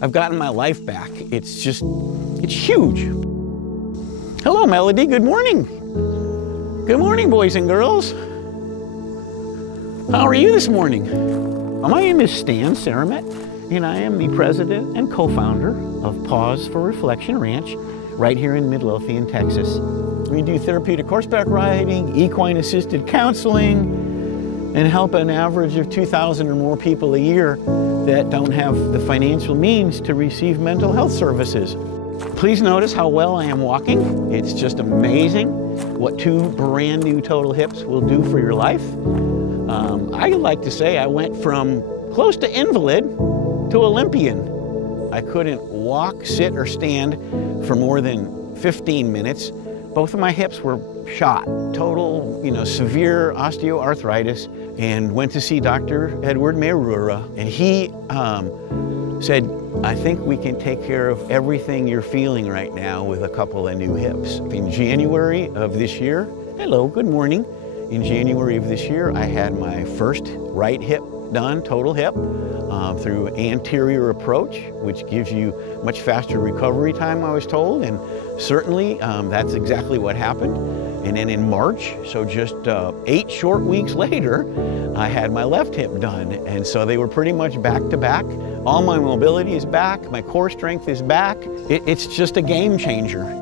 I've gotten my life back. It's huge. Hello, Melody, good morning. Good morning, boys and girls. How are you this morning? Well, my name is Stan Seremet, and I am the president and co-founder of Pause for Reflection Ranch right here in Midlothian, Texas. We do therapeutic horseback riding, equine-assisted counseling, and help an average of 2,000 or more people a year that don't have the financial means to receive mental health services. Please notice how well I am walking. It's just amazing what 2 brand new total hips will do for your life. I like to say I went from close to invalid to Olympian. I couldn't walk, sit, or stand for more than 15 minutes. Both of my hips were shot, total, severe osteoarthritis, and went to see Dr. Edward Mayurura, and he said, I think we can take care of everything you're feeling right now with a couple of new hips. In January of this year, hello, good morning. In January of this year, I had my first right hip done, total hip, through anterior approach, which gives you much faster recovery time, I was told, and certainly that's exactly what happened. And then in March, so just 8 short weeks later, I had my left hip done. And so they were pretty much back to back. All my mobility is back, my core strength is back. It's just a game changer.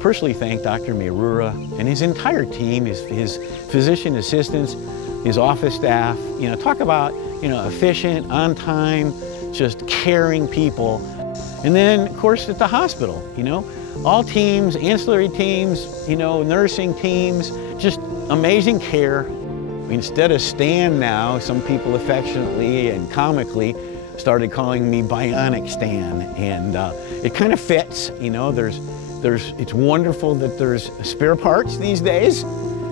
Personally thank Dr. Mayurura and his entire team, his physician assistants, his office staff. Talk about, efficient, on time, just caring people. And then, of course, at the hospital, all teams, ancillary teams, nursing teams, just amazing care. Instead of Stan now, some people affectionately and comically started calling me Bionic Stan, and it kind of fits. It's wonderful that there's spare parts these days,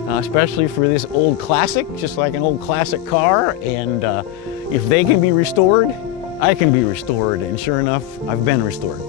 especially for this old classic, just like an old classic car, and if they can be restored, I can be restored, and sure enough, I've been restored.